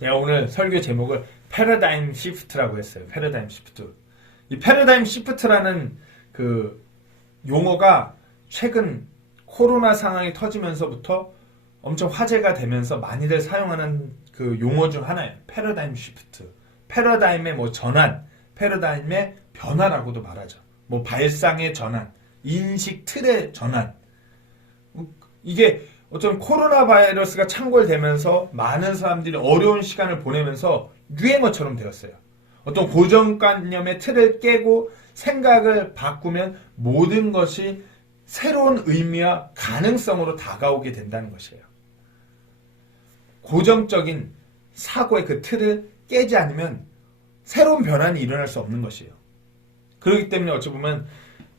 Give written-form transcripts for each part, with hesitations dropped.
제가 오늘 설교 제목을 패러다임 시프트라고 했어요. 패러다임 시프트. 이 패러다임 시프트라는 그 용어가 최근 코로나 상황이 터지면서부터 엄청 화제가 되면서 많이들 사용하는 그 용어 중 하나예요. 패러다임 시프트. 패러다임의 전환, 패러다임의 변화라고도 말하죠. 발상의 전환, 인식 틀의 전환. 이게 어떤 코로나 바이러스가 창궐되면서 많은 사람들이 어려운 시간을 보내면서 유행어처럼 되었어요. 어떤 고정관념의 틀을 깨고 생각을 바꾸면 모든 것이 새로운 의미와 가능성으로 다가오게 된다는 것이에요. 고정적인 사고의 그 틀을 깨지 않으면 새로운 변화는 일어날 수 없는 것이에요. 그렇기 때문에 어찌 보면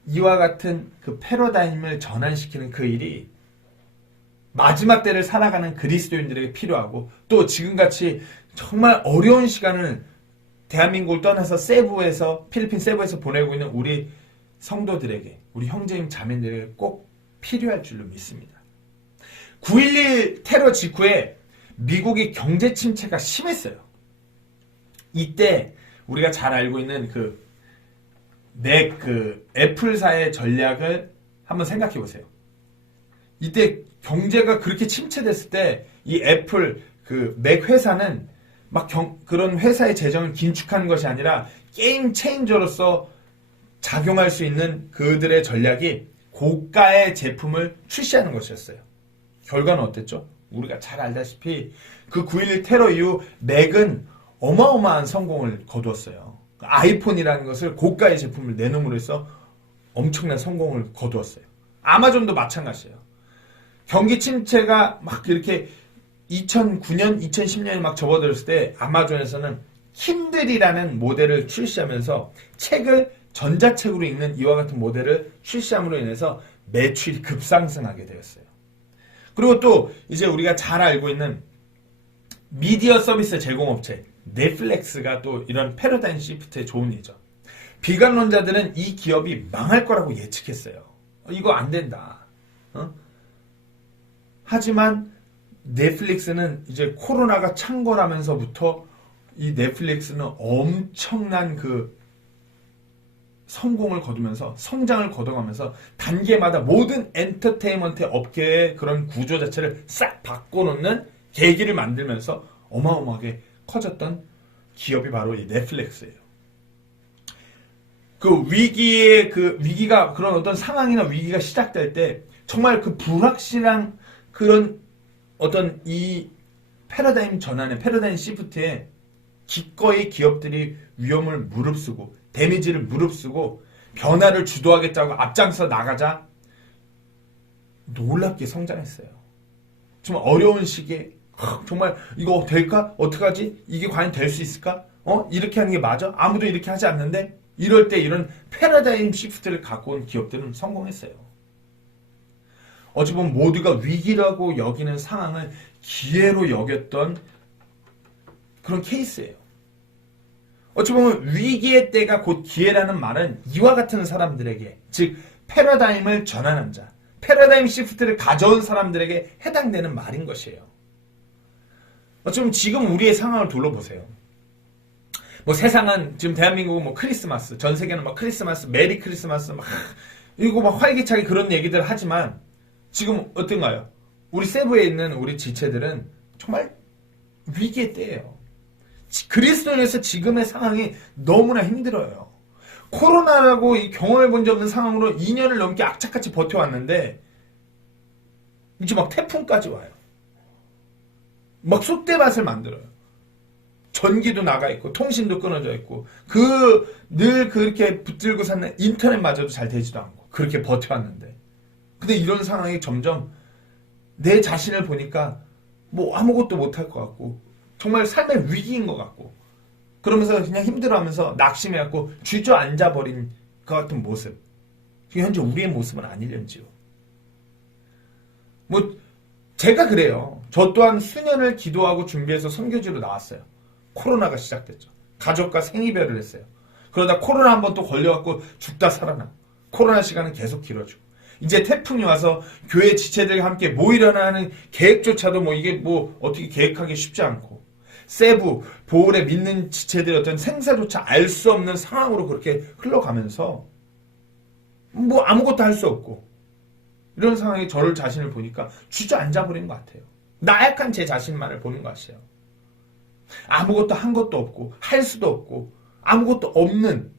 이와 같은 그 패러다임을 전환시키는 그 일이 마지막 때를 살아가는 그리스도인들에게 필요하고, 또 지금같이 정말 어려운 시간을 대한민국을 떠나서 필리핀 세부에서 보내고 있는 우리 성도들에게, 우리 형제님 자매들에게 꼭 필요할 줄로 믿습니다. 9.11 테러 직후에 미국의 경제 침체가 심했어요. 이때 우리가 잘 알고 있는 애플사의 전략을 한번 생각해 보세요. 이때 경제가 그렇게 침체됐을 때 이 애플 맥 회사는 그런 회사의 재정을 긴축하는 것이 아니라 게임 체인저로서 작용할 수 있는 그들의 전략이 고가의 제품을 출시하는 것이었어요. 결과는 어땠죠? 우리가 잘 알다시피 그 9.11 테러 이후 맥은 어마어마한 성공을 거두었어요. 아이폰이라는 것을 고가의 제품을 내놓음으로 해서 엄청난 성공을 거두었어요. 아마존도 마찬가지예요. 경기 침체가 이렇게 2009년, 2010년에 접어들었을 때 아마존에서는 킨들이라는 모델을 출시하면서 책을 전자책으로 읽는 이와 같은 모델을 출시함으로 인해서 매출이 급상승하게 되었어요. 그리고 또 이제 우리가 잘 알고 있는 미디어 서비스 제공업체 넷플릭스가 또 이런 패러다임 시프트의 좋은 예죠. 비관론자들은 이 기업이 망할 거라고 예측했어요. 이거 안 된다. 하지만 넷플릭스는 이제 코로나가 창궐하면서부터 이 넷플릭스는 엄청난 성공을 거두면서 성장을 거둬가면서 단계마다 모든 엔터테인먼트 업계의 그런 구조 자체를 싹 바꿔놓는 계기를 만들면서 어마어마하게 커졌던 기업이 바로 이 넷플릭스예요. 위기가 그런 어떤 상황이나 위기가 시작될 때 정말 불확실한 그런 어떤 이 패러다임 전환의 패러다임 시프트에 기꺼이 기업들이 위험을 무릅쓰고 데미지를 무릅쓰고 변화를 주도하겠다고 앞장서 나가자 놀랍게 성장했어요. 정말 어려운 시기에 정말 이거 될까? 어떡하지? 이게 과연 될 수 있을까? 이렇게 하는 게 맞아? 아무도 이렇게 하지 않는데? 이럴 때 이런 패러다임 시프트를 갖고 온 기업들은 성공했어요. 어찌 보면 모두가 위기라고 여기는 상황을 기회로 여겼던 그런 케이스예요. 어찌 보면 위기의 때가 곧 기회라는 말은 이와 같은 사람들에게, 즉 패러다임을 전환한 자, 패러다임 시프트를 가져온 사람들에게 해당되는 말인 것이에요. 어찌 보면 지금 우리의 상황을 둘러보세요. 세상은 지금 대한민국은 크리스마스, 전 세계는 크리스마스, 메리 크리스마스 이거 활기차게 그런 얘기들 하지만 지금 어떤가요? 우리 세부에 있는 우리 지체들은 정말 위기의 때예요. 그리스도인에서 지금의 상황이 너무나 힘들어요. 코로나라고 이 경험해 본 적 없는 상황으로 2년을 넘게 악착같이 버텨왔는데 이제 태풍까지 와요. 쏟대밭을 만들어요. 전기도 나가 있고 통신도 끊어져 있고 늘 그렇게 붙들고 사는 인터넷마저도 잘 되지도 않고 그렇게 버텨왔는데, 근데 이런 상황이 점점 내 자신을 보니까 아무것도 못할 것 같고 정말 삶의 위기인 것 같고 그러면서 그냥 힘들어하면서 낙심해갖고 주저앉아버린 것 같은 모습. 현재 우리의 모습은 아니련지요. 제가 그래요. 저 또한 수년을 기도하고 준비해서 선교지로 나왔어요. 코로나가 시작됐죠. 가족과 생이별을 했어요. 그러다 코로나 한번 또 걸려갖고 죽다 살아나. 코로나 시간은 계속 길어지고 이제 태풍이 와서 교회 지체들과 함께 모이려나 하는 계획조차도 이게 어떻게 계획하기 쉽지 않고 세부, 보울의 믿는 지체들의 어떤 생사조차 알 수 없는 상황으로 그렇게 흘러가면서 뭐 아무것도 할 수 없고 이런 상황에 저를 자신을 보니까 주저앉아 버린 것 같아요. 나약한 제 자신만을 보는 것 같아요. 아무것도 한 것도 없고 할 수도 없고 아무것도 없는,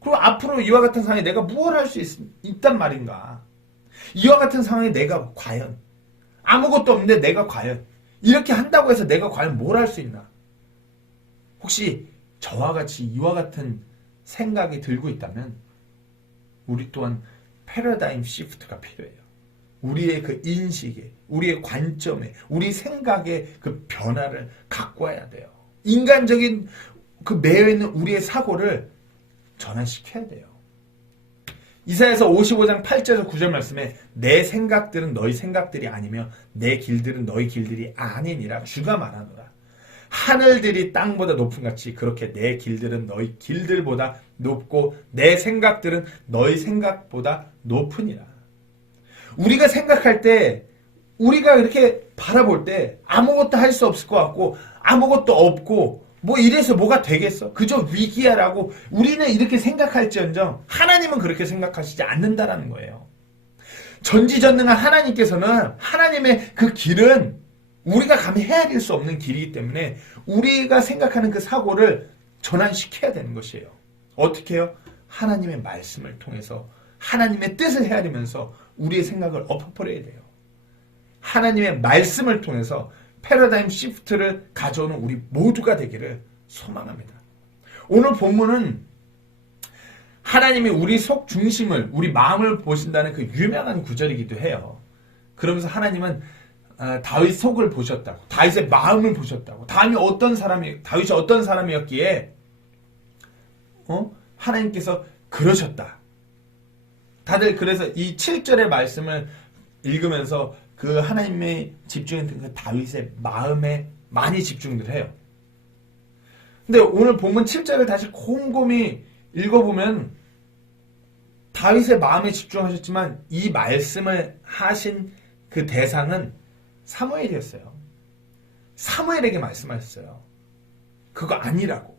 그리고 앞으로 이와 같은 상황에 내가 무엇을 할 수 있단 말인가. 이와 같은 상황에 내가 과연 아무것도 없는데 내가 과연 이렇게 한다고 해서 내가 과연 뭘 할 수 있나. 혹시 저와 같이 이와 같은 생각이 들고 있다면 우리 또한 패러다임 시프트가 필요해요. 우리의 그 인식에, 우리의 관점에, 우리 생각의 그 변화를 갖고 와야 돼요. 인간적인 그 매여있는 우리의 사고를 전환시켜야 돼요. 이사야서 55장 8절에서 9절 말씀에 내 생각들은 너희 생각들이 아니며 내 길들은 너희 길들이 아니니라 주가 말하노라. 하늘들이 땅보다 높은 같이 그렇게 내 길들은 너희 길들보다 높고 내 생각들은 너희 생각보다 높으니라. 우리가 생각할 때, 우리가 이렇게 바라볼 때 아무것도 할 수 없을 것 같고 아무것도 없고 뭐 이래서 뭐가 되겠어? 그저 위기야라고 우리는 이렇게 생각할지언정 하나님은 그렇게 생각하시지 않는다라는 거예요. 전지전능한 하나님께서는 하나님의 그 길은 우리가 감히 헤아릴 수 없는 길이기 때문에 우리가 생각하는 그 사고를 전환시켜야 되는 것이에요. 어떻게 해요? 하나님의 말씀을 통해서 하나님의 뜻을 헤아리면서 우리의 생각을 엎어버려야 돼요. 하나님의 말씀을 통해서 패러다임 시프트를 가져오는 우리 모두가 되기를 소망합니다. 오늘 본문은 하나님이 우리 속 중심을, 우리 마음을 보신다는 그 유명한 구절이기도 해요. 그러면서 하나님은 다윗 속을 보셨다고, 다윗의 마음을 보셨다고, 다윗이 어떤 사람이었기에 하나님께서 그러셨다. 다들 그래서 이 7절의 말씀을 읽으면서 그 하나님의 집중했던 그 다윗의 마음에 많이 집중을 해요. 근데 오늘 본문 7절을 다시 곰곰이 읽어보면 다윗의 마음에 집중하셨지만 이 말씀을 하신 그 대상은 사무엘이었어요. 사무엘에게 말씀하셨어요. 그거 아니라고.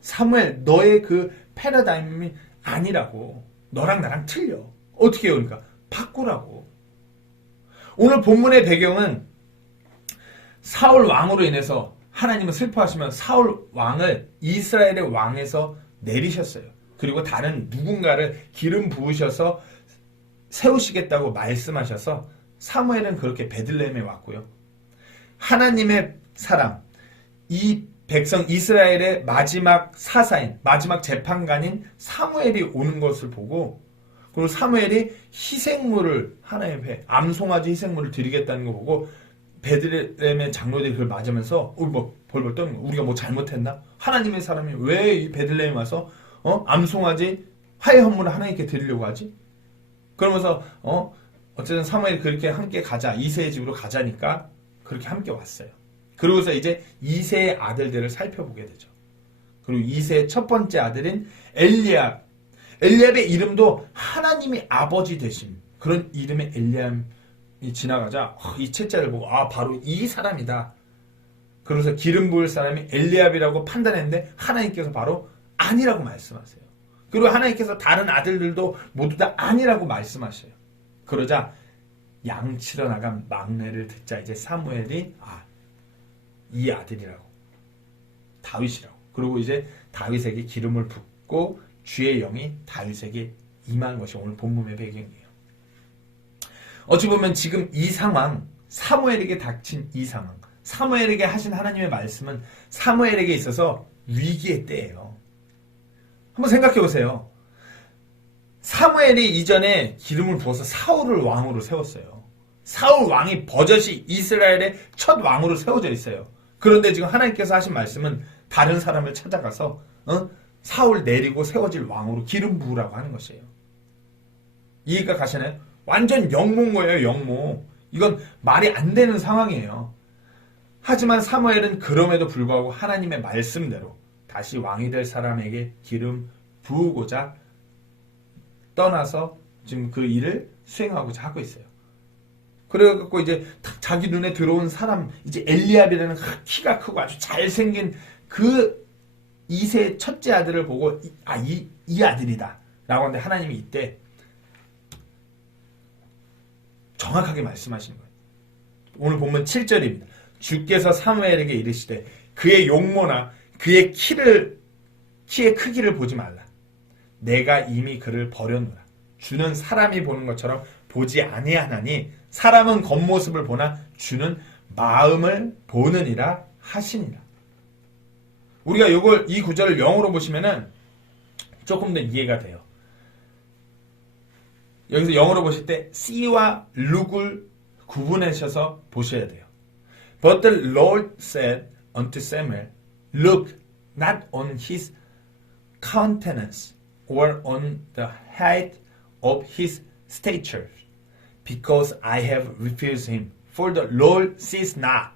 사무엘, 너의 그 패러다임이 아니라고. 너랑 나랑 틀려. 어떻게 해요? 그러니까 바꾸라고. 오늘 본문의 배경은 사울 왕으로 인해서 하나님은 슬퍼하시면 사울 왕을 이스라엘의 왕에서 내리셨어요. 그리고 다른 누군가를 기름 부으셔서 세우시겠다고 말씀하셔서 사무엘은 그렇게 베들레헴에 왔고요. 하나님의 사람, 이 백성 이스라엘의 마지막 사사인, 마지막 재판관인 사무엘이 오는 것을 보고, 그리고 사무엘이 희생물을 하나님 앞에 암송아지 희생물을 드리겠다는 거 보고 베들레헴의 장로들이 그걸 맞으면서 뭐 벌벌 떠는 거. 우리가 뭐 잘못했나? 하나님의 사람이 왜 이 베들레헴에 와서 암송아지 화해 헌물을 하나님께 드리려고 하지? 그러면서 어쨌든 사무엘이 그렇게 함께 가자, 이새의 집으로 가자니까 그렇게 함께 왔어요. 그러고서 이제 이새의 아들들을 살펴보게 되죠. 그리고 이새의 첫 번째 아들인 엘리압. 엘리압의 이름도 하나님이 아버지 되신 그런 이름의 엘리압이 지나가자 이 책자를 보고 바로 이 사람이다. 그러면서 기름 부을 사람이 엘리압이라고 판단했는데 하나님께서 바로 아니라고 말씀하세요. 그리고 하나님께서 다른 아들들도 모두 다 아니라고 말씀하셔요. 그러자 양치러 나간 막내를 듣자 이제 사무엘이 이 아들이라고, 다윗이라고. 그리고 이제 다윗에게 기름을 붓고 주의 영이 다윗에게 임한 것이 오늘 본문의 배경이에요. 어찌 보면 지금 이 상황, 사무엘에게 닥친 이 상황, 사무엘에게 하신 하나님의 말씀은 사무엘에게 있어서 위기의 때예요. 한번 생각해 보세요. 사무엘이 이전에 기름을 부어서 사울을 왕으로 세웠어요. 사울 왕이 버젓이 이스라엘의 첫 왕으로 세워져 있어요. 그런데 지금 하나님께서 하신 말씀은 다른 사람을 찾아가서 사울 내리고 세워질 왕으로 기름 부으라고 하는 것이에요. 이해가 가시나요? 완전 영모인 거예요, 영모. 이건 말이 안 되는 상황이에요. 하지만 사무엘은 그럼에도 불구하고 하나님의 말씀대로 다시 왕이 될 사람에게 기름 부으고자 떠나서 지금 그 일을 수행하고자 하고 있어요. 그래갖고 이제 딱 자기 눈에 들어온 사람, 이제 엘리압이라는 키가 크고 아주 잘생긴 그 이세 첫째 아들을 보고 이 아들이다 라고 하는데 하나님이 이때 정확하게 말씀하시는 거예요. 오늘 본문 7절입니다. 주께서 사무엘에게 이르시되 그의 용모나 그의 키의 크기를 보지 말라. 내가 이미 그를 버렸노라. 주는 사람이 보는 것처럼 보지 아니하나니 사람은 겉모습을 보나 주는 마음을 보느니라 하시니라. 우리가 이 구절을 영어로 보시면은 조금 더 이해가 돼요. 여기서 영어로 보실 때 see와 look을 구분하셔서 보셔야 돼요. But the Lord said unto Samuel, Look not on his countenance or on the height of his stature, because I have refused him. For the Lord sees not.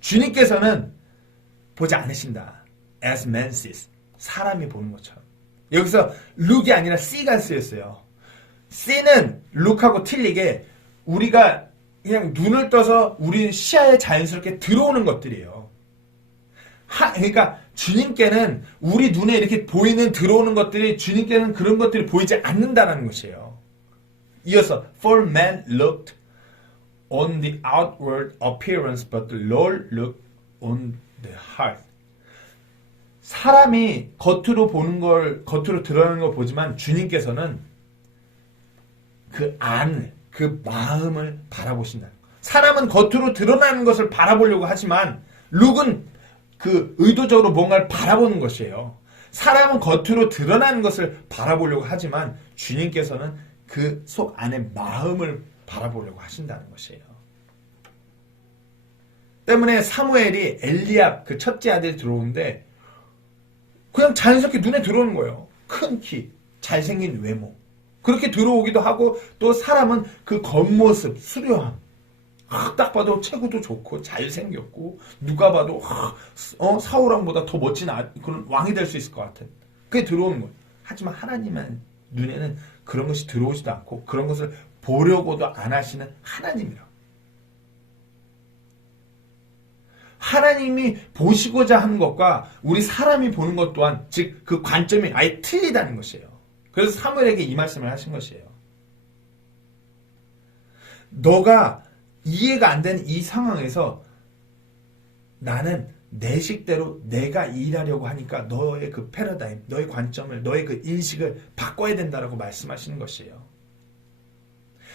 주님께서는 보지 않으신다. As man sees. 사람이 보는 것처럼. 여기서 look이 아니라 see가 쓰였어요. see는 look하고 틀리게 우리가 그냥 눈을 떠서 우리 시야에 자연스럽게 들어오는 것들이에요. 그러니까 주님께는 우리 눈에 이렇게 보이는 들어오는 것들이 주님께는 그런 것들이 보이지 않는다는 것이에요. 이어서 For man looked on the outward appearance, but the Lord looked on the heart. 사람이 겉으로 보는 걸, 겉으로 드러나는 걸 보지만 주님께서는 그 안, 그 마음을 바라보신다. 사람은 겉으로 드러나는 것을 바라보려고 하지만 룩은 그 의도적으로 뭔가를 바라보는 것이에요. 사람은 겉으로 드러나는 것을 바라보려고 하지만 주님께서는 그 속 안의 마음을 바라보려고 하신다는 것이에요. 때문에 사무엘이 엘리압 그 첫째 아들이 들어오는데 그냥 자연스럽게 눈에 들어오는 거예요. 큰 키, 잘생긴 외모. 그렇게 들어오기도 하고 또 사람은 그 겉모습, 수려함. 딱 봐도 체구도 좋고 잘생겼고 누가 봐도 사울왕보다 더 멋진 그런 왕이 될 수 있을 것 같은 그게 들어오는 거예요. 하지만 하나님의 눈에는 그런 것이 들어오지도 않고 그런 것을 보려고도 안 하시는 하나님이라고. 하나님이 보시고자 하는 것과 우리 사람이 보는 것 또한 즉 그 관점이 아예 틀리다는 것이에요. 그래서 사무엘에게 이 말씀을 하신 것이에요. 너가 이해가 안 되는 이 상황에서 나는 내 식대로 내가 일하려고 하니까 너의 그 패러다임, 너의 관점을, 너의 그 인식을 바꿔야 된다라고 말씀하시는 것이에요.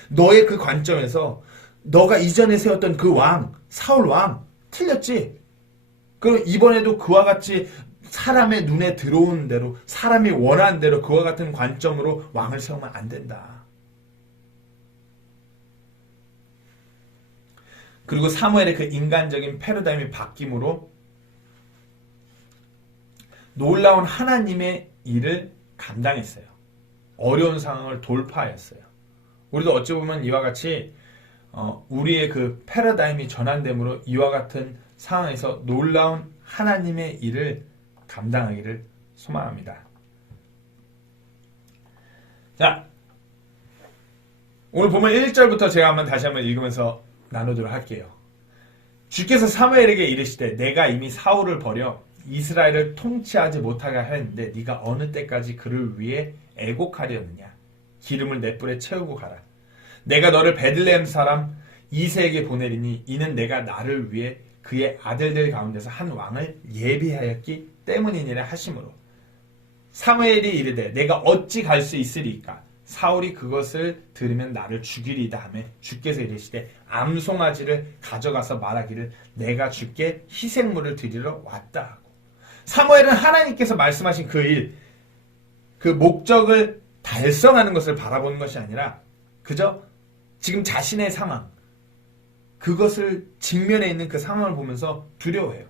너의 그 관점에서 너가 이전에 세웠던 그 왕, 사울 왕 틀렸지? 그럼 이번에도 그와 같이 사람의 눈에 들어오는 대로 사람이 원하는 대로 그와 같은 관점으로 왕을 세우면 안 된다. 그리고 사무엘의 그 인간적인 패러다임이 바뀜으로 놀라운 하나님의 일을 감당했어요. 어려운 상황을 돌파하였어요. 우리도 어찌 보면 이와 같이 우리의 그 패러다임이 전환됨으로 이와 같은 상황에서 놀라운 하나님의 일을 감당하기를 소망합니다. 자, 오늘 보면 1절부터 제가 다시 한번 읽으면서 나누도록 할게요. 주께서 사무엘에게 이르시되 내가 이미 사울을 버려 이스라엘을 통치하지 못하게 하였는데 네가 어느 때까지 그를 위해 애곡하려느냐. 기름을 내 뿔에 채우고 가라. 내가 너를 베들레헴 사람 이새에게 보내리니 이는 내가 나를 위해 그의 아들들 가운데서 한 왕을 예비하였기 때문이니라 하시므로 사무엘이 이르되 내가 어찌 갈 수 있으리까. 사울이 그것을 들으면 나를 죽이리이다 하며 주께서 이르시되 암송아지를 가져가서 말하기를 내가 주께 희생물을 드리러 왔다 하고. 사무엘은 하나님께서 말씀하신 그 일, 그 목적을 달성하는 것을 바라보는 것이 아니라 그저 지금 자신의 상황, 그것을 직면해 있는 그 상황을 보면서 두려워해요.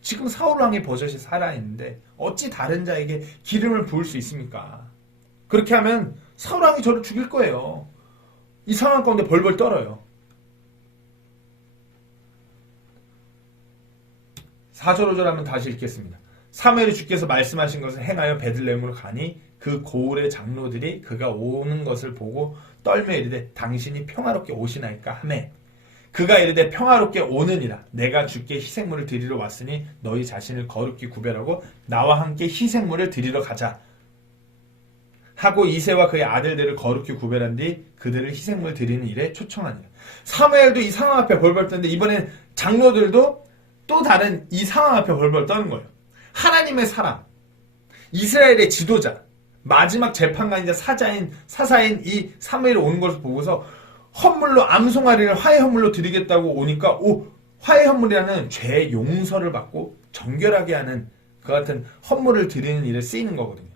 지금 사울 왕의 버젓이 살아있는데 어찌 다른 자에게 기름을 부을 수 있습니까? 그렇게 하면 사울 왕이 저를 죽일 거예요. 이 상황 가운데 벌벌 떨어요. 4절 5절 한번 다시 읽겠습니다. 사무엘이 주께서 말씀하신 것을 행하여 베들레헴으로 가니 그 고을의 장로들이 그가 오는 것을 보고 떨며 이르되 당신이 평화롭게 오시나이까 하매 그가 이르되 평화롭게 오느니라. 내가 주께 희생물을 드리러 왔으니 너희 자신을 거룩히 구별하고 나와 함께 희생물을 드리러 가자 하고 이새와 그의 아들들을 거룩히 구별한 뒤 그들을 희생물 드리는 일에 초청하니라. 사무엘도 이 상황 앞에 벌벌 떠는데 이번엔 장로들도 또 다른 이 상황 앞에 벌벌 떠는 거예요. 하나님의 사람, 이스라엘의 지도자, 마지막 재판관이자 사사인 이 사무엘이 오는 것을 보고서 헌물로 암송아리를 화해 헌물로 드리겠다고 오니까 화해 헌물이라는 죄의 용서를 받고 정결하게 하는 그 같은 헌물을 드리는 일에 쓰이는 거거든요.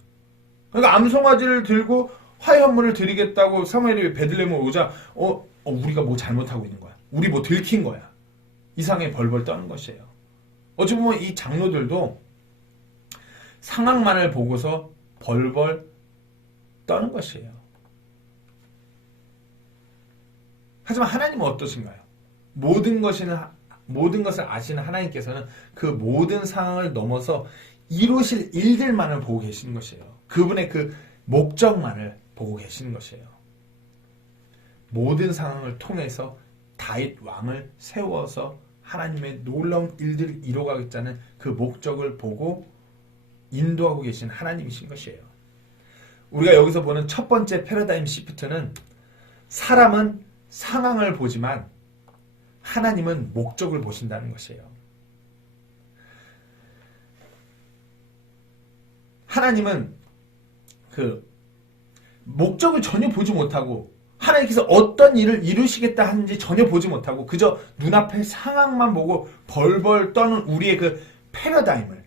그러니까 암송아지를 들고 화해 헌물을 드리겠다고 사무엘이 베들레헴에 오자 우리가 뭐 잘못하고 있는 거야. 우리 뭐 들킨 거야. 이상하게 벌벌 떠는 것이에요. 어찌 보면 이 장로들도 상황만을 보고서 벌벌 떠는 것이에요. 하지만 하나님은 어떠신가요? 모든 것을 아시는 하나님께서는 그 모든 상황을 넘어서 이루실 일들만을 보고 계시는 것이에요. 그분의 그 목적만을 보고 계시는 것이에요. 모든 상황을 통해서 다윗 왕을 세워서 하나님의 놀라운 일들을 이루어가겠다는 그 목적을 보고 인도하고 계신 하나님이신 것이에요. 우리가 여기서 보는 첫 번째 패러다임 시프트는 사람은 상황을 보지만 하나님은 목적을 보신다는 것이에요. 하나님은 그 목적을 전혀 보지 못하고 하나님께서 어떤 일을 이루시겠다 하는지 전혀 보지 못하고 그저 눈앞의 상황만 보고 벌벌 떠는 우리의 그 패러다임을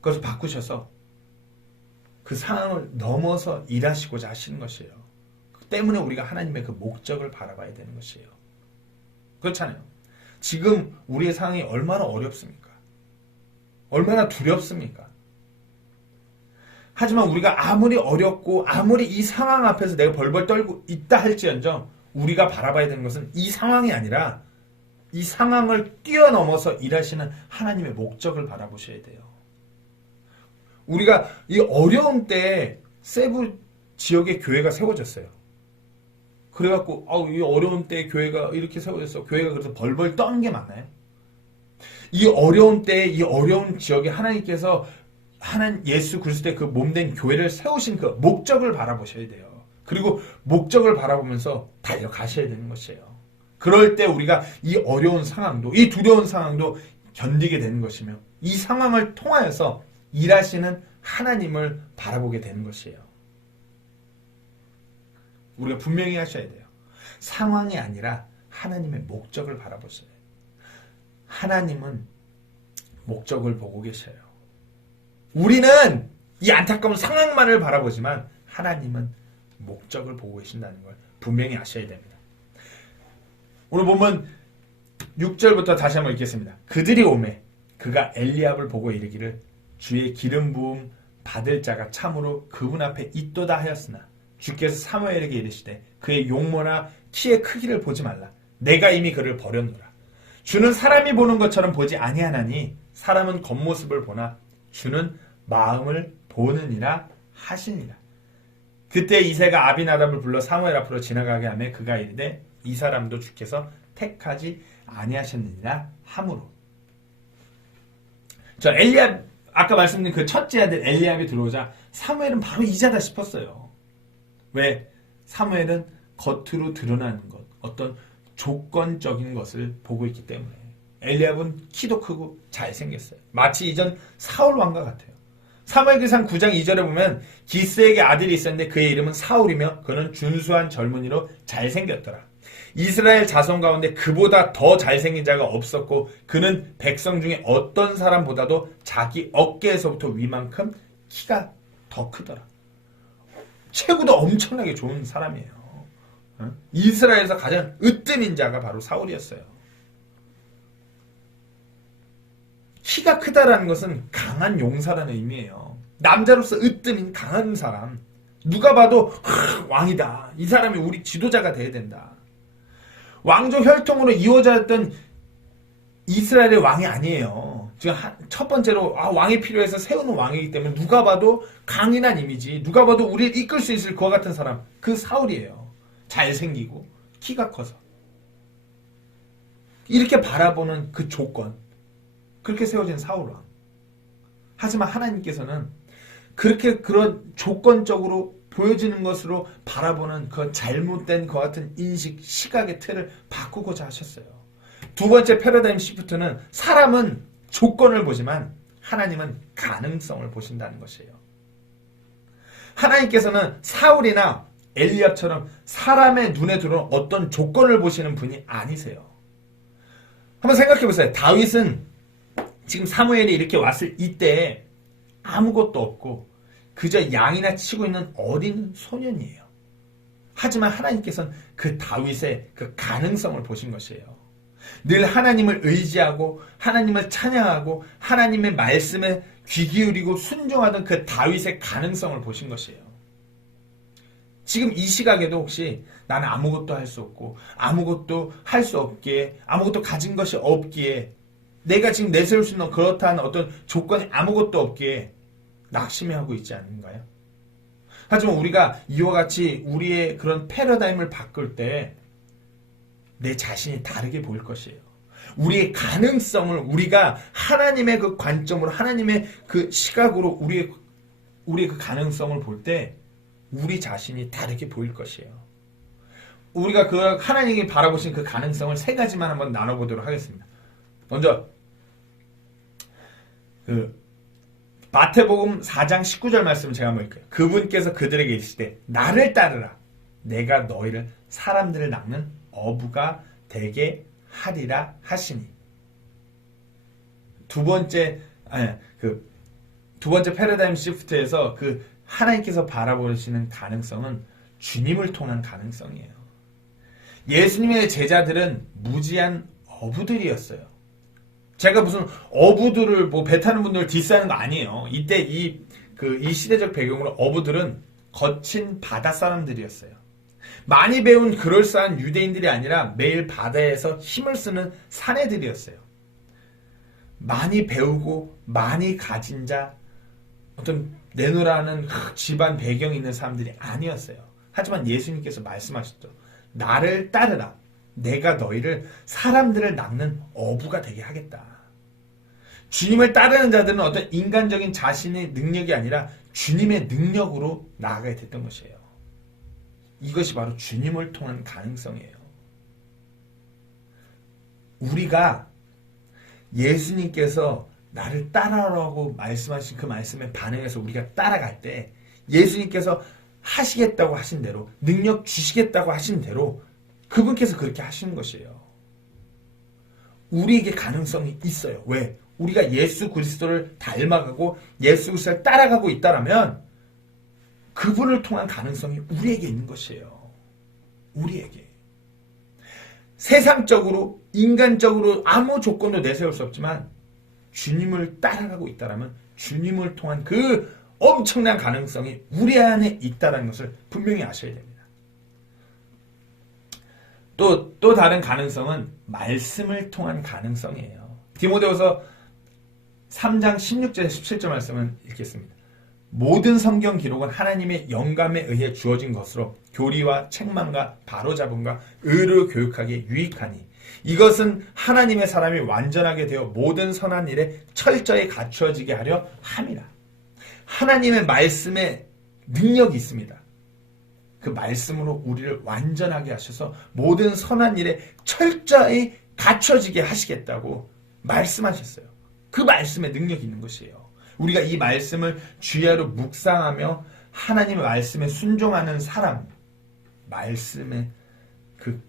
그것을 바꾸셔서 그 상황을 넘어서 일하시고자 하시는 것이에요. 때문에 우리가 하나님의 그 목적을 바라봐야 되는 것이에요. 그렇잖아요. 지금 우리의 상황이 얼마나 어렵습니까? 얼마나 두렵습니까? 하지만 우리가 아무리 어렵고 아무리 이 상황 앞에서 내가 벌벌 떨고 있다 할지언정 우리가 바라봐야 되는 것은 이 상황이 아니라 이 상황을 뛰어넘어서 일하시는 하나님의 목적을 바라보셔야 돼요. 우리가 이 어려운 때에 세부 지역에 교회가 세워졌어요. 그래갖고 이 어려운 때에 교회가 이렇게 세워졌어. 교회가 그래서 벌벌 떠는 게 맞나요? 이 어려운 때에 이 어려운 지역에 하나님께서 예수 그리스도의 그 몸된 교회를 세우신 그 목적을 바라보셔야 돼요. 그리고 목적을 바라보면서 달려가셔야 되는 것이에요. 그럴 때 우리가 이 어려운 상황도 이 두려운 상황도 견디게 되는 것이며 이 상황을 통하여서 일하시는 하나님을 바라보게 되는 것이에요. 우리가 분명히 하셔야 돼요. 상황이 아니라 하나님의 목적을 바라보셔야 돼요. 하나님은 목적을 보고 계셔요. 우리는 이 안타까운 상황만을 바라보지만 하나님은 목적을 보고 계신다는 걸 분명히 아셔야 됩니다. 오늘 보면 6절부터 다시 한번 읽겠습니다. 그들이 오매 그가 엘리압을 보고 이르기를 주의 기름 부음 받을 자가 참으로 그분 앞에 있도다 하였으나 주께서 사무엘에게 이르시되 그의 용모나 키의 크기를 보지 말라. 내가 이미 그를 버렸노라. 주는 사람이 보는 것처럼 보지 아니하나니 사람은 겉모습을 보나 주는 마음을 보느니라 하시니라. 그때 이새가 아비나답을 불러 사무엘 앞으로 지나가게 하며 그가 이르되 이 사람도 주께서 택하지 아니하셨느니라 하므로. 저 엘리압 아까 말씀드린 그 첫째 아들 엘리압이 들어오자 사무엘은 바로 이자다 싶었어요. 왜? 사무엘은 겉으로 드러나는 것, 어떤 조건적인 것을 보고 있기 때문에. 엘리압은 키도 크고 잘생겼어요. 마치 이전 사울 왕과 같아요. 사무엘기상 9장 2절에 보면 기스에게 아들이 있었는데 그의 이름은 사울이며 그는 준수한 젊은이로 잘생겼더라. 이스라엘 자손 가운데 그보다 더 잘생긴 자가 없었고 그는 백성 중에 어떤 사람보다도 자기 어깨에서부터 위만큼 키가 더 크더라. 체구도 엄청나게 좋은 사람이에요. 이스라엘에서 가장 으뜸인 자가 바로 사울이었어요. 키가 크다라는 것은 강한 용사라는 의미예요. 남자로서 으뜸인 강한 사람. 누가 봐도 왕이다. 이 사람이 우리 지도자가 돼야 된다. 왕족 혈통으로 이루어졌던 이스라엘의 왕이 아니에요. 지금 첫 번째로 왕이 필요해서 세우는 왕이기 때문에 누가 봐도 강인한 이미지, 누가 봐도 우리를 이끌 수 있을 것 같은 사람, 그 사울이에요. 잘생기고 키가 커서. 이렇게 바라보는 그 조건, 그렇게 세워진 사울왕. 하지만 하나님께서는 그렇게 그런 조건적으로 보여지는 것으로 바라보는 그 잘못된 것 같은 인식, 시각의 틀을 바꾸고자 하셨어요. 두 번째 패러다임 시프트는 사람은 조건을 보지만 하나님은 가능성을 보신다는 것이에요. 하나님께서는 사울이나 엘리압처럼 사람의 눈에 들어오는 어떤 조건을 보시는 분이 아니세요. 한번 생각해 보세요. 다윗은 지금 사무엘이 이렇게 왔을 이때 아무것도 없고 그저 양이나 치고 있는 어린 소년이에요. 하지만 하나님께서는 그 다윗의 그 가능성을 보신 것이에요. 늘 하나님을 의지하고 하나님을 찬양하고 하나님의 말씀에 귀 기울이고 순종하던 그 다윗의 가능성을 보신 것이에요. 지금 이 시각에도 혹시 나는 아무것도 할 수 없고 아무것도 할 수 없기에 아무것도 가진 것이 없기에 내가 지금 내세울 수 있는 그렇다는 어떤 조건이 아무것도 없기에 낙심해하고 있지 않는가요? 하지만 우리가 이와 같이 우리의 그런 패러다임을 바꿀 때 내 자신이 다르게 보일 것이에요. 우리의 가능성을 우리가 하나님의 그 관점으로 하나님의 그 시각으로 우리의 그 가능성을 볼 때 우리 자신이 다르게 보일 것이에요. 우리가 그 하나님이 바라보신 그 가능성을 세 가지만 한번 나눠보도록 하겠습니다. 먼저 그 마태복음 4장 19절 말씀 제가 한번 읽을게요. 그분께서 그들에게 이르시되 나를 따르라. 내가 너희를 사람들을 낚는 어부가 되게 하리라 하시니. 두 번째 패러다임 시프트에서 그 하나님께서 바라보시는 가능성은 주님을 통한 가능성이에요. 예수님의 제자들은 무지한 어부들이었어요. 제가 무슨 어부들을 배 타는 분들을 디스하는 거 아니에요. 이때 이 시대적 배경으로 어부들은 거친 바다 사람들이었어요. 많이 배운 그럴싸한 유대인들이 아니라 매일 바다에서 힘을 쓰는 사내들이었어요. 많이 배우고 많이 가진 자, 어떤 내노라는 집안 배경이 있는 사람들이 아니었어요. 하지만 예수님께서 말씀하셨죠. 나를 따르라. 내가 너희를 사람들을 낚는 어부가 되게 하겠다. 주님을 따르는 자들은 어떤 인간적인 자신의 능력이 아니라 주님의 능력으로 나아가게 됐던 것이에요. 이것이 바로 주님을 통한 가능성이에요. 우리가 예수님께서 나를 따라라고 말씀하신 그 말씀에 반응해서 우리가 따라갈 때 예수님께서 하시겠다고 하신 대로 능력 주시겠다고 하신 대로 그분께서 그렇게 하시는 것이에요. 우리에게 가능성이 있어요. 왜? 우리가 예수 그리스도를 닮아가고 예수 그리스도를 따라가고 있다라면 그분을 통한 가능성이 우리에게 있는 것이에요. 우리에게. 세상적으로 인간적으로 아무 조건도 내세울 수 없지만 주님을 따라가고 있다라면 주님을 통한 그 엄청난 가능성이 우리 안에 있다는 것을 분명히 아셔야 됩니다. 또 다른 가능성은 말씀을 통한 가능성이에요. 디모데후서 3장 16절 17절 말씀을 읽겠습니다. 모든 성경 기록은 하나님의 영감에 의해 주어진 것으로 교리와 책망과 바로잡음과 의로 교육하기에 유익하니 이것은 하나님의 사람이 완전하게 되어 모든 선한 일에 철저히 갖추어지게 하려 함이라. 하나님의 말씀에 능력이 있습니다. 그 말씀으로 우리를 완전하게 하셔서 모든 선한 일에 철저히 갖춰지게 하시겠다고 말씀하셨어요. 그 말씀에 능력이 있는 것이에요. 우리가 이 말씀을 주야로 묵상하며 하나님의 말씀에 순종하는 사람, 말씀에 그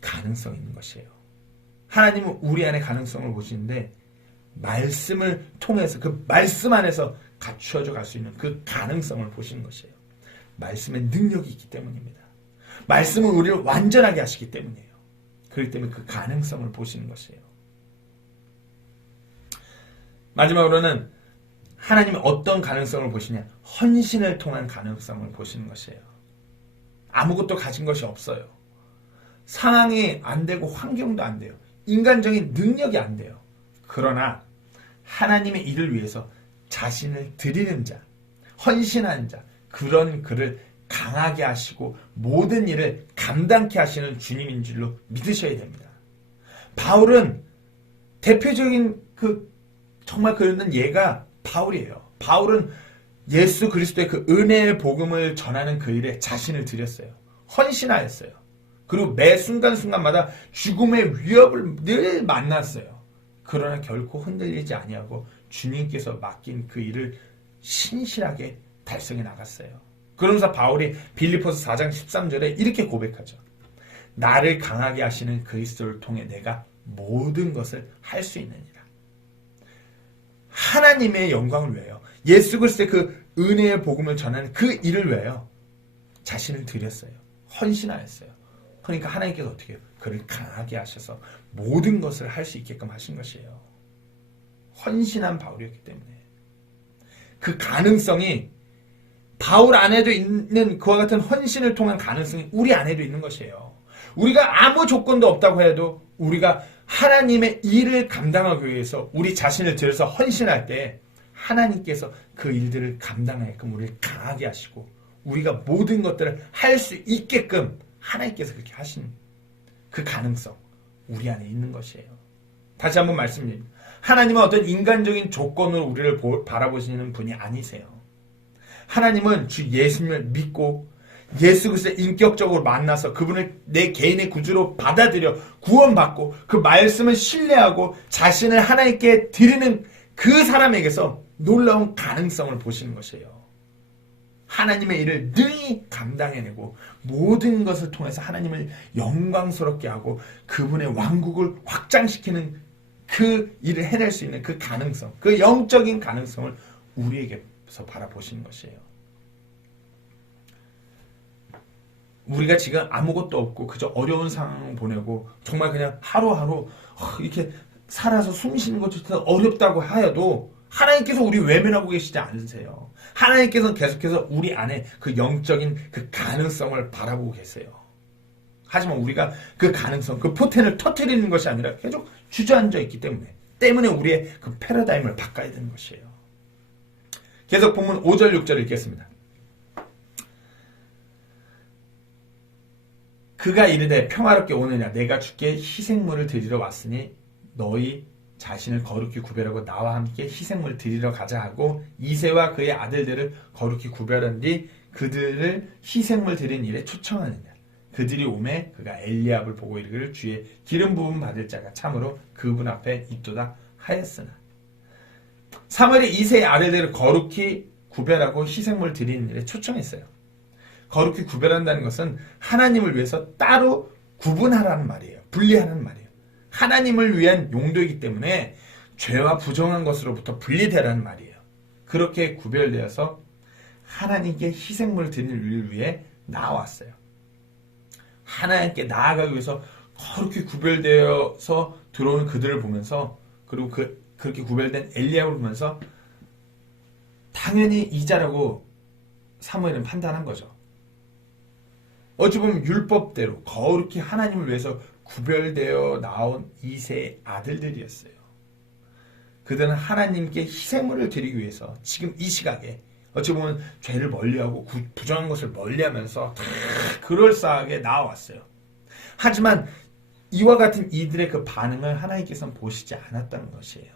가능성이 있는 것이에요. 하나님은 우리 안에 가능성을 보시는데 말씀을 통해서 그 말씀 안에서 갖추어져 갈 수 있는 그 가능성을 보시는 것이에요. 말씀에 능력이 있기 때문입니다. 말씀은 우리를 완전하게 하시기 때문이에요. 그렇기 때문에 그 가능성을 보시는 것이에요. 마지막으로는 하나님이 어떤 가능성을 보시냐? 헌신을 통한 가능성을 보시는 것이에요. 아무것도 가진 것이 없어요. 상황이 안 되고 환경도 안 돼요. 인간적인 능력이 안 돼요. 그러나 하나님의 일을 위해서 자신을 드리는 자, 헌신하는 자, 그런 그를 강하게 하시고 모든 일을 감당케 하시는 주님인 줄로 믿으셔야 됩니다. 바울은 대표적인 정말 그런 예가 바울이에요. 바울은 예수 그리스도의 그 은혜의 복음을 전하는 그 일에 자신을 드렸어요. 헌신하였어요. 그리고 매 순간순간마다 죽음의 위협을 늘 만났어요. 그러나 결코 흔들리지 아니하고 주님께서 맡긴 그 일을 신실하게 달성해 나갔어요. 그러면서 바울이 빌립보서 4장 13절에 이렇게 고백하죠. 나를 강하게 하시는 그리스도를 통해 내가 모든 것을 할 수 있느니라. 하나님의 영광을 위하여 예수 그리스도의 그 은혜의 복음을 전하는 그 일을 위하여 자신을 드렸어요. 헌신하였어요. 그러니까 하나님께서 어떻게 해요? 그를 강하게 하셔서 모든 것을 할 수 있게끔 하신 것이에요. 헌신한 바울이었기 때문에. 그 가능성이 바울 안에도 있는 그와 같은 헌신을 통한 가능성이 우리 안에도 있는 것이에요. 우리가 아무 조건도 없다고 해도 우리가 하나님의 일을 감당하기 위해서 우리 자신을 들여서 헌신할 때 하나님께서 그 일들을 감당하게끔 우리를 강하게 하시고 우리가 모든 것들을 할 수 있게끔 하나님께서 그렇게 하신 그 가능성 우리 안에 있는 것이에요. 다시 한번 말씀드립니다. 하나님은 어떤 인간적인 조건으로 우리를 바라보시는 분이 아니세요. 하나님은 주 예수님을 믿고 예수 그리스도를 인격적으로 만나서 그분을 내 개인의 구주로 받아들여 구원받고 그 말씀을 신뢰하고 자신을 하나님께 드리는 그 사람에게서 놀라운 가능성을 보시는 것이에요. 하나님의 일을 능히 감당해내고 모든 것을 통해서 하나님을 영광스럽게 하고 그분의 왕국을 확장시키는 그 일을 해낼 수 있는 그 가능성, 그 영적인 가능성을 우리에게서 바라보시는 것이에요. 우리가 지금 아무것도 없고 그저 어려운 상황을 보내고 정말 그냥 하루하루 이렇게 살아서 숨 쉬는 것조차 어렵다고 하여도 하나님께서 우리 외면하고 계시지 않으세요. 하나님께서는 계속해서 우리 안에 그 영적인 그 가능성을 바라보고 계세요. 하지만 우리가 그 가능성, 그 포텐을 터뜨리는 것이 아니라 계속 주저앉아 있기 때문에 우리의 그 패러다임을 바꿔야 되는 것이에요. 계속 본문 5절 6절 읽겠습니다. 그가 이르되 평화롭게 오느냐 내가 주께 희생물을 드리러 왔으니 너희 자신을 거룩히 구별하고 나와 함께 희생물 드리러 가자 하고 이새와 그의 아들들을 거룩히 구별한 뒤 그들을 희생물 드린 일에 초청하느냐. 그들이 오매 그가 엘리압을 보고 이르기를 주의 기름 부음 받을 자가 참으로 그분 앞에 있도다 하였으나. 사무엘이 이새의 아들들을 거룩히 구별하고 희생물 드리는 일에 초청했어요. 거룩히 구별한다는 것은 하나님을 위해서 따로 구분하라는 말이에요. 분리하라는 말이에요. 하나님을 위한 용도이기 때문에 죄와 부정한 것으로부터 분리되라는 말이에요. 그렇게 구별되어서 하나님께 희생물을 드리는 일을 위해 나왔어요. 하나님께 나아가기 위해서 그렇게 구별되어서 들어오는 그들을 보면서 그리고 그렇게 구별된 엘리야를 보면서 당연히 이자라고 사무엘은 판단한 거죠. 어찌 보면 율법대로 거룩히 하나님을 위해서 구별되어 나온 이새의 아들들이었어요. 그들은 하나님께 희생물을 드리기 위해서 지금 이 시각에 어찌 보면 죄를 멀리하고 부정한 것을 멀리하면서 다 그럴싸하게 나와왔어요. 하지만 이와 같은 이들의 그 반응을 하나님께서는 보시지 않았다는 것이에요.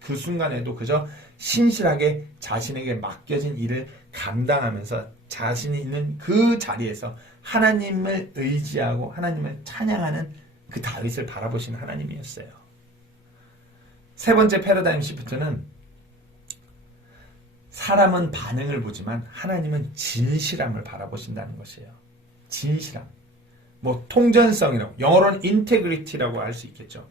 그 순간에도 그저 신실하게 자신에게 맡겨진 일을 감당하면서 자신이 있는 그 자리에서 하나님을 의지하고 하나님을 찬양하는 그 다윗을 바라보시는 하나님이었어요. 세 번째 패러다임 시프트는 사람은 반응을 보지만 하나님은 진실함을 바라보신다는 것이에요. 진실함. 통전성이라고, 영어로는 인테그리티라고 할 수 있겠죠.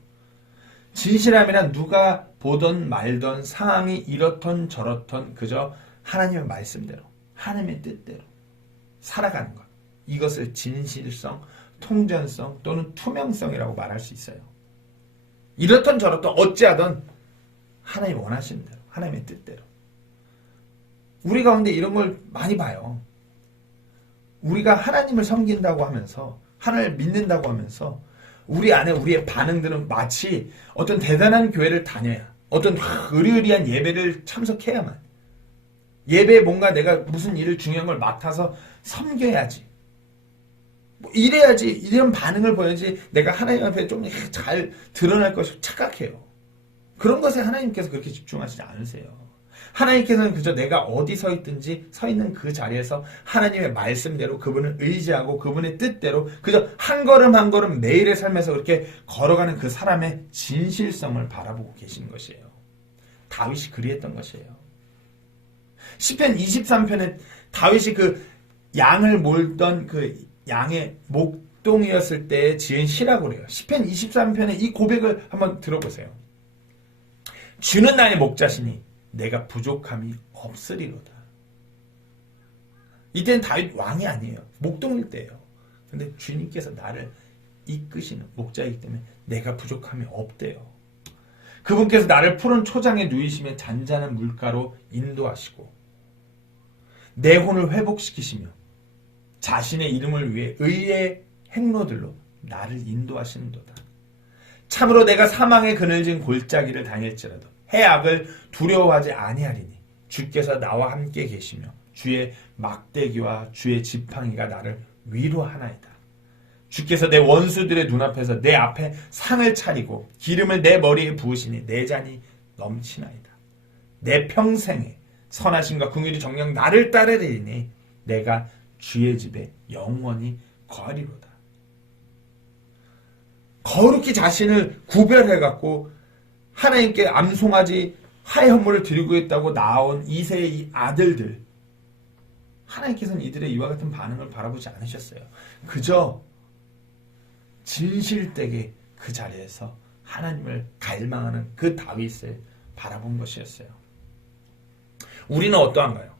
진실함이란 누가 보던 말던 상황이 이렇던 저렇던 그저 하나님의 말씀대로, 하나님의 뜻대로 살아가는 것. 이것을 진실성, 통전성 또는 투명성이라고 말할 수 있어요. 이렇던 저렇던 어찌하던 하나님이 원하시는 대로, 하나님의 뜻대로. 우리 가운데 이런 걸 많이 봐요. 우리가 하나님을 섬긴다고 하면서 하나님을 믿는다고 하면서 우리 안에 우리의 반응들은 마치 어떤 대단한 교회를 다녀야 어떤 의리의리한 예배를 참석해야만, 예배에 뭔가 내가 무슨 일을 중요한 걸 맡아서 섬겨야지, 뭐 이래야지, 이런 반응을 보여야지 내가 하나님 앞에 좀 잘 드러날 것이 착각해요. 그런 것에 하나님께서 그렇게 집중하시지 않으세요. 하나님께서는 그저 내가 어디 서 있든지 서 있는 그 자리에서 하나님의 말씀대로 그분을 의지하고 그분의 뜻대로 그저 한 걸음 한 걸음 매일의 삶에서 그렇게 걸어가는 그 사람의 진실성을 바라보고 계신 것이에요. 다윗이 그리했던 것이에요. 시편 23편에 다윗이 그 양을 몰던 그 양의 목동이었을 때 지은 시라고 그래요. 시편 23편의 이 고백을 한번 들어보세요. 주는 나의 목자시니 내가 부족함이 없으리로다. 이때는 다윗 왕이 아니에요. 목동일 때예요. 근데 주님께서 나를 이끄시는 목자이기 때문에 내가 부족함이 없대요. 그분께서 나를 푸른 초장에 누이시며 잔잔한 물가로 인도하시고 내 혼을 회복시키시며 자신의 이름을 위해 의의 행로들로 나를 인도하시는도다. 참으로 내가 사망의 그늘진 골짜기를 다닐지라도 해악을 두려워하지 아니하리니 주께서 나와 함께 계시며 주의 막대기와 주의 지팡이가 나를 위로하나이다. 주께서 내 원수들의 눈앞에서 내 앞에 상을 차리고 기름을 내 머리에 부으시니 내 잔이 넘치나이다. 내 평생에 선하심과 긍휼이 정녕 나를 따르리니 내가 주의 집에 영원히 거하리로다. 거룩히 자신을 구별해갖고 하나님께 암송아지 화해 헌물을 드리고 있다고 나온 이세의 이 아들들, 하나님께서는 이들의 이와 같은 반응을 바라보지 않으셨어요. 그저 진실되게 그 자리에서 하나님을 갈망하는 그 다윗을 바라본 것이었어요. 우리는 어떠한가요?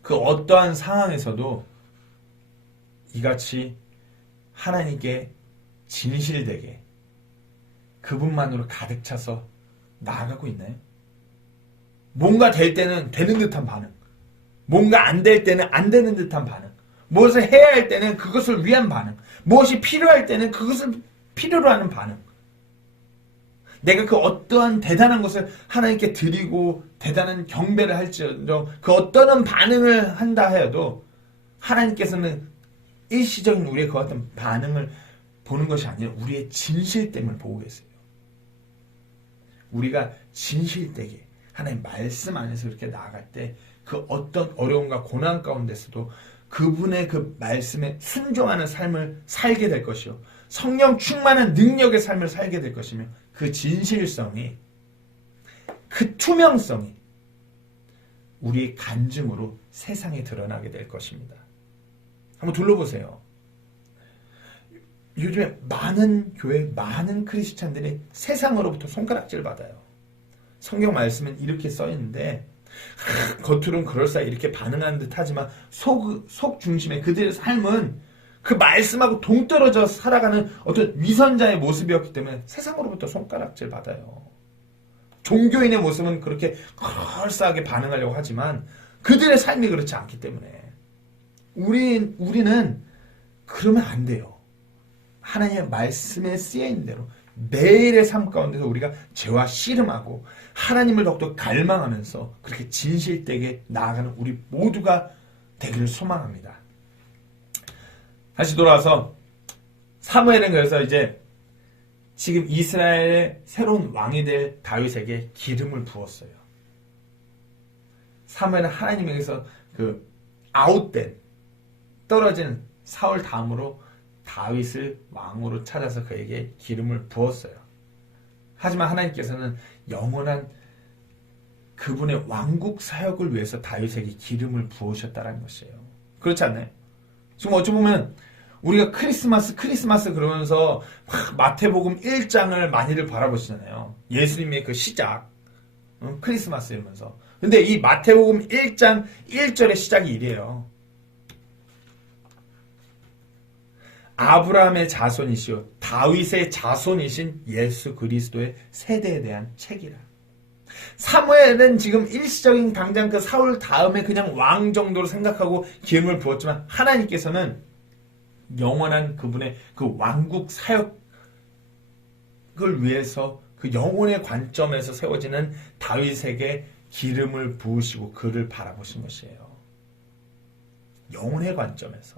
그 어떠한 상황에서도 이같이 하나님께 진실되게 그분만으로 가득 차서 나아가고 있나요? 뭔가 될 때는 되는 듯한 반응, 뭔가 안 될 때는 안 되는 듯한 반응, 무엇을 해야 할 때는 그것을 위한 반응, 무엇이 필요할 때는 그것을 필요로 하는 반응. 내가 그 어떠한 대단한 것을 하나님께 드리고 대단한 경배를 할지라도 그 어떠한 반응을 한다 해도 하나님께서는 일시적인 우리의 그 어떤 반응을 보는 것이 아니라 우리의 진실됨을 보고 계세요. 우리가 진실되게 하나님 말씀 안에서 이렇게 나아갈 때 그 어떤 어려움과 고난 가운데서도 그분의 그 말씀에 순종하는 삶을 살게 될 것이요, 성령 충만한 능력의 삶을 살게 될 것이며 그 진실성이, 그 투명성이 우리의 간증으로 세상에 드러나게 될 것입니다. 한번 둘러보세요. 요즘에 많은 교회, 많은 크리스찬들이 세상으로부터 손가락질 받아요. 성경 말씀은 이렇게 써 있는데 겉으로는 그럴싸하게 이렇게 반응하는 듯 하지만 속 중심에 그들의 삶은 그 말씀하고 동떨어져 살아가는 어떤 위선자의 모습이었기 때문에 세상으로부터 손가락질 받아요. 종교인의 모습은 그렇게 그럴싸하게 반응하려고 하지만 그들의 삶이 그렇지 않기 때문에 우리는 그러면 안 돼요. 하나님의 말씀에 쓰여있는 대로 매일의 삶 가운데서 우리가 죄와 씨름하고 하나님을 더욱더 갈망하면서 그렇게 진실되게 나아가는 우리 모두가 되기를 소망합니다. 다시 돌아와서 사무엘은 그래서 이제 지금 이스라엘의 새로운 왕이 될 다윗에게 기름을 부었어요. 사무엘은 하나님에게서 그 아웃된, 떨어진 사울 다음으로 다윗을 왕으로 찾아서 그에게 기름을 부었어요. 하지만 하나님께서는 영원한 그분의 왕국 사역을 위해서 다윗에게 기름을 부으셨다는 것이에요. 그렇지 않나요? 지금 어찌 보면 우리가 크리스마스 그러면서 마태복음 1장을 많이들 바라보시잖아요. 예수님의 그 시작, 크리스마스 이러면서. 근데 이 마태복음 1장 1절의 시작이 이래요. 아브라함의 자손이시오 다윗의 자손이신 예수 그리스도의 세대에 대한 책이라. 사무엘은 지금 일시적인 당장 그 사울 다음에 그냥 왕 정도로 생각하고 기름을 부었지만 하나님께서는 영원한 그분의 그 왕국 사역을 위해서 그 영혼의 관점에서 세워지는 다윗에게 기름을 부으시고 그를 바라보신 것이에요. 영혼의 관점에서.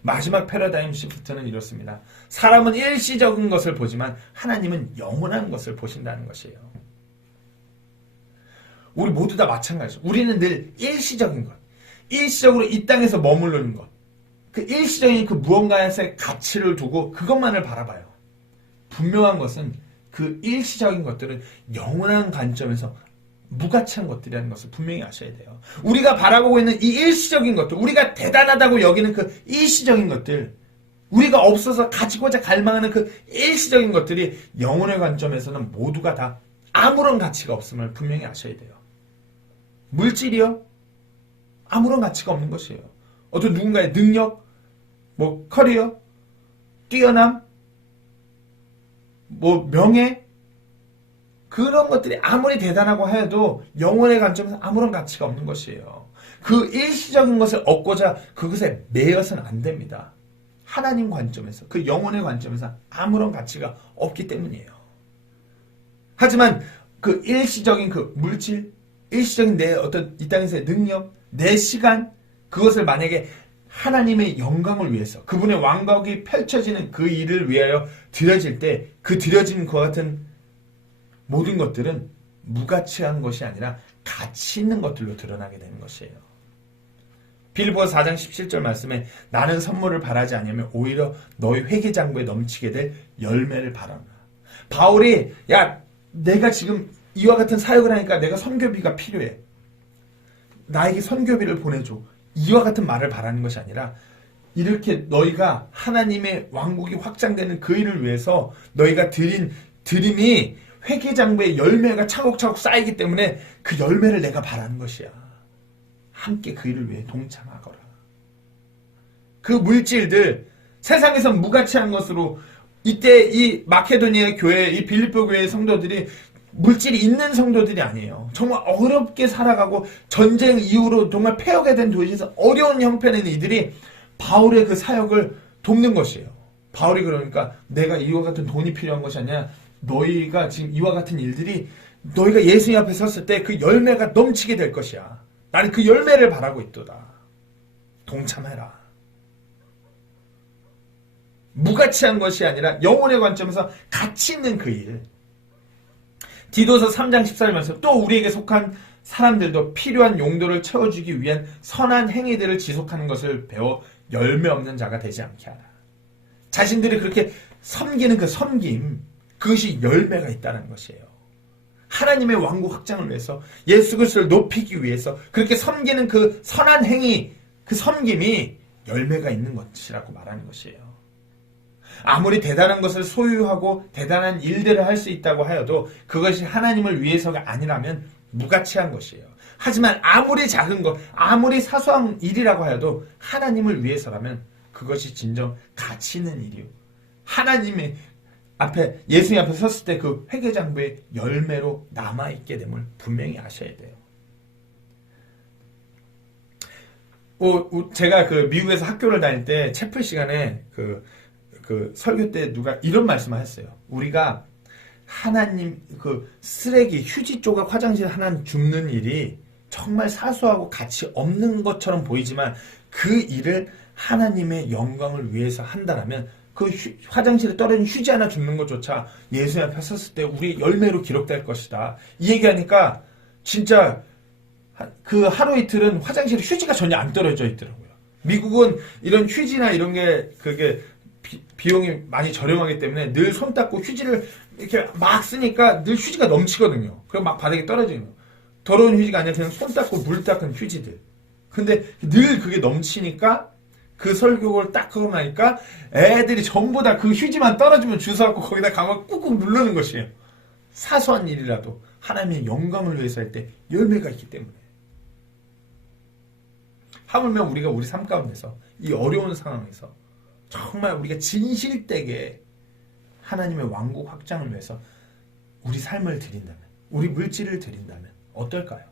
마지막 패러다임 시프트는 이렇습니다. 사람은 일시적인 것을 보지만 하나님은 영원한 것을 보신다는 것이에요. 우리 모두 다 마찬가지죠. 우리는 늘 일시적인 것, 일시적으로 이 땅에서 머무르는 것, 그 일시적인 그 무언가에서의 가치를 두고 그것만을 바라봐요. 분명한 것은 그 일시적인 것들은 영원한 관점에서 무가치한 것들이라는 것을 분명히 아셔야 돼요. 우리가 바라보고 있는 이 일시적인 것들, 우리가 대단하다고 여기는 그 일시적인 것들, 우리가 없어서 가지고자 갈망하는 그 일시적인 것들이 영혼의 관점에서는 모두가 다 아무런 가치가 없음을 분명히 아셔야 돼요. 물질이요? 아무런 가치가 없는 것이에요. 어떤 누군가의 능력, 뭐 커리어, 뛰어남, 뭐 명예, 그런 것들이 아무리 대단하고 해도 영혼의 관점에서 아무런 가치가 없는 것이에요. 그 일시적인 것을 얻고자 그것에 매여서는 안 됩니다. 하나님 관점에서, 그 영혼의 관점에서 아무런 가치가 없기 때문이에요. 하지만 그 일시적인 그 물질, 일시적인 내 어떤 이 땅에서의 능력, 내 시간, 그것을 만약에 하나님의 영광을 위해서, 그분의 왕국이 펼쳐지는 그 일을 위하여 드려질 때, 그 드려진 것 같은 모든 것들은 무가치한 것이 아니라 가치 있는 것들로 드러나게 되는 것이에요. 빌립보서 4장 17절 말씀에 나는 선물을 바라지 않으면 오히려 너희 회개장부에 넘치게 될 열매를 바란다. 바울이 야 내가 지금 이와 같은 사역을 하니까 내가 선교비가 필요해. 나에게 선교비를 보내줘. 이와 같은 말을 바라는 것이 아니라 이렇게 너희가 하나님의 왕국이 확장되는 그 일을 위해서 너희가 드린 드림이 회개장부에 열매가 차곡차곡 쌓이기 때문에 그 열매를 내가 바라는 것이야. 함께 그 일을 위해 동참하거라. 그 물질들, 세상에선 무가치한 것으로 이때 이 마케도니아 교회, 이 빌립보 교회의 성도들이 물질이 있는 성도들이 아니에요. 정말 어렵게 살아가고 전쟁 이후로 정말 폐허가 된 도시에서 어려운 형편에 있는 이들이 바울의 그 사역을 돕는 것이에요. 바울이 그러니까 내가 이와 같은 돈이 필요한 것이 아니라 너희가 지금 이와 같은 일들이 너희가 예수님 앞에 섰을 때 그 열매가 넘치게 될 것이야. 나는 그 열매를 바라고 있도다. 동참해라. 무가치한 것이 아니라 영혼의 관점에서 가치 있는 그 일. 디도서 3장 14절 말씀 또 우리에게 속한 사람들도 필요한 용도를 채워주기 위한 선한 행위들을 지속하는 것을 배워 열매 없는 자가 되지 않게 하라. 자신들이 그렇게 섬기는 그 섬김, 그것이 열매가 있다는 것이에요. 하나님의 왕국 확장을 위해서 예수 그리스도를 높이기 위해서 그렇게 섬기는 그 선한 행위, 그 섬김이 열매가 있는 것이라고 말하는 것이에요. 아무리 대단한 것을 소유하고 대단한 일들을 할 수 있다고 하여도 그것이 하나님을 위해서가 아니라면 무가치한 것이에요. 하지만 아무리 작은 것, 아무리 사소한 일이라고 하여도 하나님을 위해서라면 그것이 진정 가치 있는 일이요. 하나님의 앞에, 예수님 앞에 섰을 때 그 회개장부의 열매로 남아있게 됨을 분명히 아셔야 돼요. 제가 그 미국에서 학교를 다닐 때 채플 시간에 그 설교 때 누가 이런 말씀을 했어요. 우리가 하나님 그 쓰레기, 휴지 조각 화장실 하나 줍는 일이 정말 사소하고 가치 없는 것처럼 보이지만 그 일을 하나님의 영광을 위해서 한다면 그 화장실에 떨어진 휴지 하나 줍는 것조차 예수 앞에 섰을 때 우리 열매로 기록될 것이다. 이 얘기하니까 진짜 그 하루 이틀은 화장실에 휴지가 전혀 안 떨어져 있더라고요. 미국은 이런 휴지나 이런 게 그게 비용이 많이 저렴하기 때문에 늘 손 닦고 휴지를 이렇게 막 쓰니까 늘 휴지가 넘치거든요. 그럼 막 바닥에 떨어지는 거예요. 더러운 휴지가 아니라 그냥 손 닦고 물 닦은 휴지들. 근데 늘 그게 넘치니까 그 설교를 딱 하고 나니까 애들이 전부 다 그 휴지만 떨어지면 주워갖고 거기다 가만 꾹꾹 누르는 것이에요. 사소한 일이라도 하나님의 영광을 위해서 할 때 열매가 있기 때문에. 하물며 우리가 우리 삶 가운데서 이 어려운 상황에서 정말 우리가 진실되게 하나님의 왕국 확장을 위해서 우리 삶을 드린다면, 우리 물질을 드린다면 어떨까요?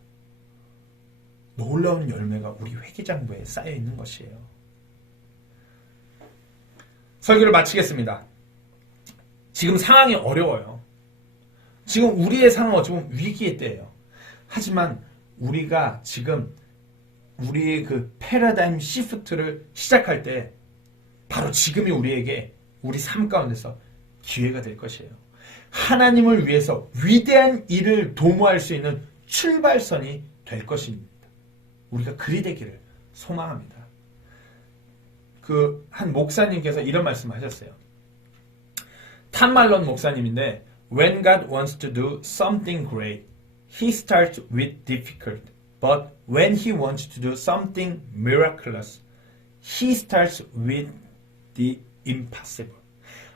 놀라운 열매가 우리 회개장부에 쌓여 있는 것이에요. 설교를 마치겠습니다. 지금 상황이 어려워요. 지금 우리의 상황은 어쩌면 위기의 때예요. 하지만 우리가 지금 우리의 그 패러다임 시프트를 시작할 때 바로 지금이 우리에게 우리 삶 가운데서 기회가 될 것이에요. 하나님을 위해서 위대한 일을 도모할 수 있는 출발선이 될 것입니다. 우리가 그리 되기를 소망합니다. 그 한 목사님께서 이런 말씀하셨어요. 탐 말론 목사님인데 When God wants to do something great, He starts with difficult. But when He wants to do something miraculous, He starts with the impossible.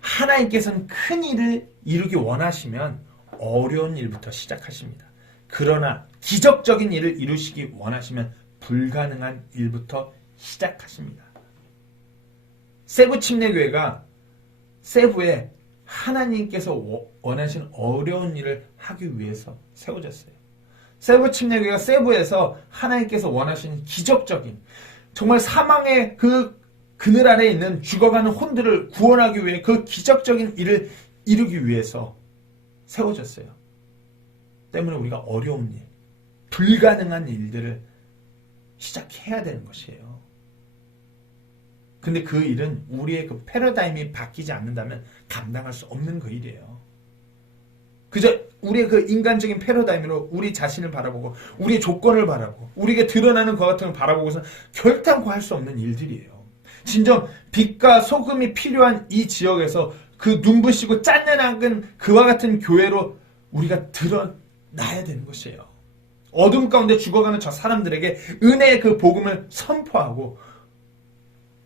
하나님께서는 큰 일을 이루기 원하시면 어려운 일부터 시작하십니다. 그러나 기적적인 일을 이루시기 원하시면 불가능한 일부터 시작하십니다. 세부 침례교회가 세부에 하나님께서 원하시는 어려운 일을 하기 위해서 세워졌어요. 세부 침례교회가 세부에서 하나님께서 원하시는 기적적인 정말 사망의 그 그늘 아래 있는 죽어가는 혼들을 구원하기 위해 그 기적적인 일을 이루기 위해서 세워졌어요. 때문에 우리가 어려운 일, 불가능한 일들을 시작해야 되는 것이에요. 근데 그 일은 우리의 그 패러다임이 바뀌지 않는다면 감당할 수 없는 그 일이에요. 그저 우리의 그 인간적인 패러다임으로 우리 자신을 바라보고 우리의 조건을 바라보고 우리에게 드러나는 것 같은 걸 바라보고서 결단코 할 수 없는 일들이에요. 진정 빛과 소금이 필요한 이 지역에서 그 눈부시고 짠내나는 그와 같은 교회로 우리가 드러나야 되는 것이에요. 어둠 가운데 죽어가는 저 사람들에게 은혜의 그 복음을 선포하고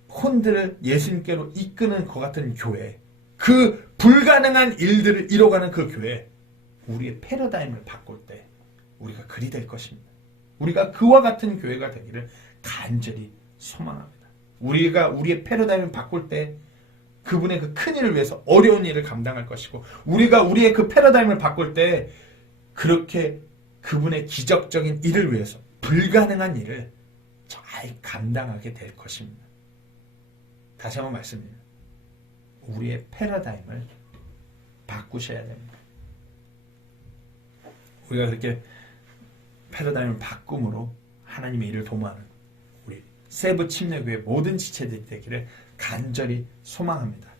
혼들을 예수님께로 이끄는 것 같은 교회, 그 불가능한 일들을 이뤄가는 그 교회, 우리의 패러다임을 바꿀 때 우리가 그리 될 것입니다. 우리가 그와 같은 교회가 되기를 간절히 소망합니다. 우리가 우리의 패러다임을 바꿀 때 그분의 그 큰 일을 위해서 어려운 일을 감당할 것이고, 우리가 우리의 그 패러다임을 바꿀 때 그렇게 그분의 기적적인 일을 위해서 불가능한 일을 잘 감당하게 될 것입니다. 다시 한번 말씀드립니다. 우리의 패러다임을 바꾸셔야 됩니다. 우리가 그렇게 패러다임을 바꿈으로 하나님의 일을 도모하는 우리 세부 침례교회 모든 지체들이 되기를 간절히 소망합니다.